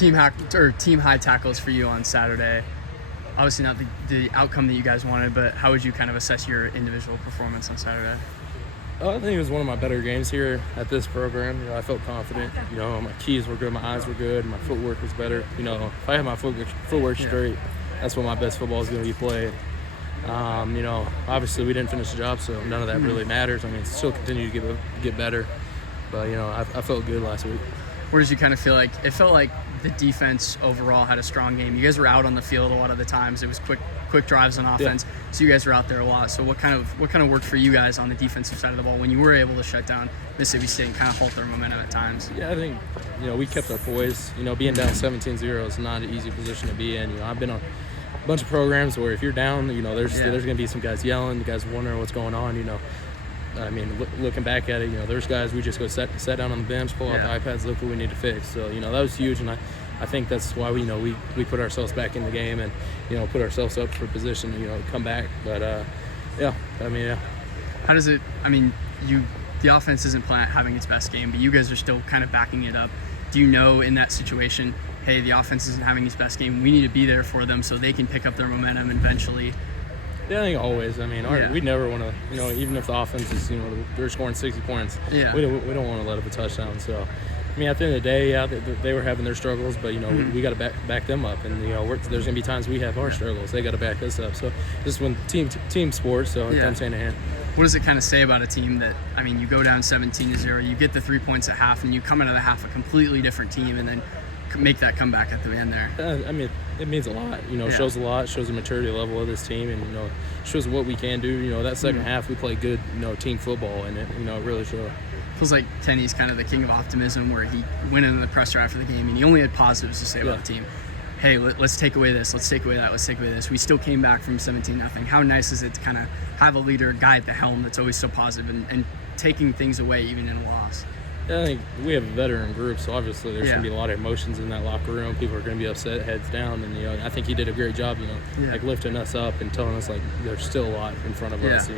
team high tackles for you on Saturday. Obviously not the outcome that you guys wanted, but how would you kind of assess your individual performance on Saturday? I think it was one of my better games here at this program. I felt confident. My keys were good, my eyes were good, my footwork was better. If I had my footwork straight, that's when my best football is going to be played. Obviously we didn't finish the job, so none of that really matters. Still continue to get better. But, I felt good last week. Where did you kind of feel like – it felt like the defense overall had a strong game. You guys were out on the field a lot of the times. It was quick drives on offense, so you guys were out there a lot. So what kind of worked for you guys on the defensive side of the ball when you were able to shut down Mississippi State and kind of halt their momentum at times? Yeah, I think, we kept our poise. Being down 17-0 is not an easy position to be in. I've been on a bunch of programs where if you're down, there's going to be some guys yelling, the guys wondering what's going on, looking back at it, there's guys we just go sit down on the bench, pull out the iPads, look what we need to fix. So, that was huge, and I think that's why we put ourselves back in the game and, put ourselves up for position, to come back. But, How does it – the offense isn't having its best game, but you guys are still kind of backing it up. Do you know in that situation, hey, the offense isn't having its best game, we need to be there for them so they can pick up their momentum eventually? Yeah, I think always. We never want to, even if the offense is, they're scoring 60 points, we don't want to let up a touchdown. So, at the end of the day, they were having their struggles, but, we got to back them up. And, there's going to be times we have our struggles. They got to back us up. So, just when team sports, so it comes hand in hand. What does it kind of say about a team that, you go down 17-0, you get the 3 points at half, and you come out of the half a completely different team and then make that comeback at the end there? It means a lot. It shows a lot. It shows the maturity level of this team, and shows what we can do. That second half we played good, team football, and it really showed. Feels like Kenny's kind of the king of optimism, where he went in the presser after the game and he only had positives to say about the team. Hey, let's take away this. Let's take away that. Let's take away this. We still came back from 17-0. How nice is it to kind of have a leader, a guy at the helm that's always so positive and taking things away even in a loss? I think we have a veteran group, so obviously there's going to be a lot of emotions in that locker room. People are going to be upset, heads down, and I think he did a great job, lifting us up and telling us there's still a lot in front of us.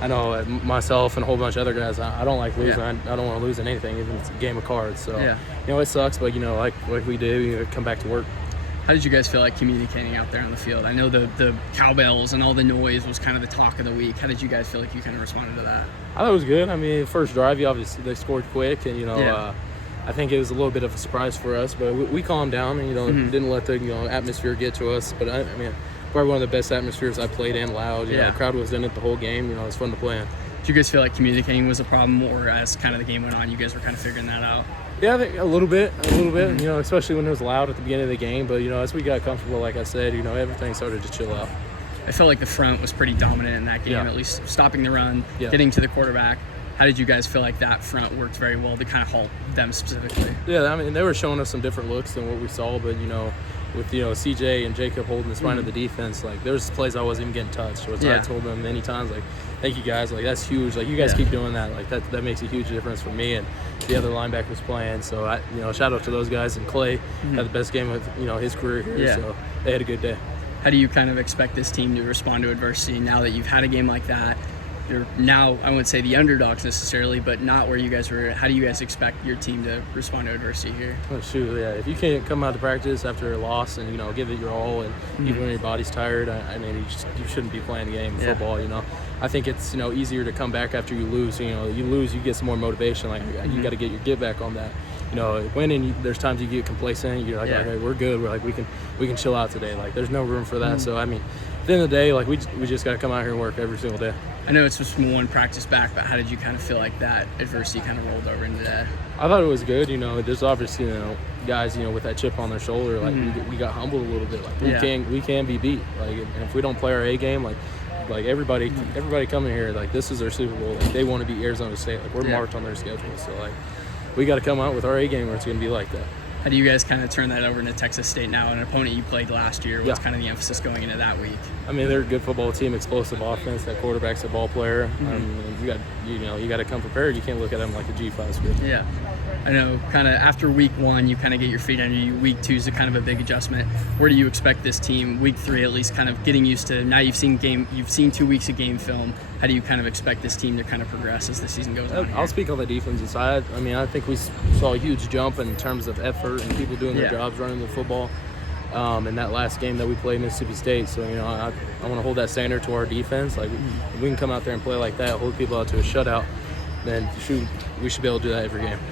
I know myself and a whole bunch of other guys, I don't like losing. I don't want to lose in anything, even if it's a game of cards. So it sucks, but like we do, come back to work. How did you guys feel like communicating out there on the field? I know the cowbells and all the noise was kind of the talk of the week. How did you guys feel like you kind of responded to that? I thought it was good. First drive, obviously they scored quick, and I think it was a little bit of a surprise for us, but we calmed down and didn't let the atmosphere get to us. But probably one of the best atmospheres I played in, loud. The crowd was in it the whole game. It was fun to play in. Did you guys feel like communicating was a problem, or as kind of the game went on, you guys were kind of figuring that out? Yeah, I think a little bit, especially when it was loud at the beginning of the game. But, as we got comfortable, like I said, everything started to chill out. I felt like the front was pretty dominant in that game, at least stopping the run, getting to the quarterback. How did you guys feel like that front worked very well to kind of halt them specifically? Yeah, they were showing us some different looks than what we saw, but, with CJ and Jacob holding the spine of the defense, there's plays I wasn't even getting touched. I told them many times, thank you guys, that's huge. You guys keep doing that. That makes a huge difference for me and the other linebackers playing. So shout out to those guys, and Clay had the best game of his career here. So they had a good day. How do you kind of expect this team to respond to adversity now that you've had a game like that? You're now, I wouldn't say the underdogs necessarily, but not where you guys were. How do you guys expect your team to respond to adversity here? Oh, shoot, yeah. If you can't come out to practice after a loss and, give it your all, and even when your body's tired, you shouldn't be playing a game of football, I think it's, easier to come back after you lose. You lose, you get some more motivation. You got to get your get back on that. Winning, there's times you get complacent. You're okay, we're good. We're we can chill out today. There's no room for that. So, at the end of the day, we just got to come out here and work every single day. I know it's just from one practice back, but how did you kind of feel like that adversity kind of rolled over into that? I thought it was good. There's obviously, guys, with that chip on their shoulder, we got humbled a little bit. We can be beat. And if we don't play our A game, everybody coming here, this is their Super Bowl. They want to beat Arizona State. We're marked on their schedule. So, we got to come out with our A game, or it's going to be like that. How do you guys kind of turn that over into Texas State now, an opponent you played last year? What's kind of the emphasis going into that week? They're a good football team, explosive offense. That quarterback's a ball player. You got to come prepared. You can't look at them like a G5 school. Yeah. I know kind of after week 1, you kind of get your feet under you. Week 2 is a kind of a big adjustment. Where do you expect this team, week 3 at least, kind of getting used to, now you've seen 2 weeks of game film. How do you kind of expect this team to kind of progress as the season goes on? I'll speak on the defensive side. I mean, I think we saw a huge jump in terms of effort and people doing their jobs, running the football. In that last game that we played Mississippi State. So, I want to hold that standard to our defense. Like, if we can come out there and play like that, hold people out to a shutout, then shoot, we should be able to do that every game.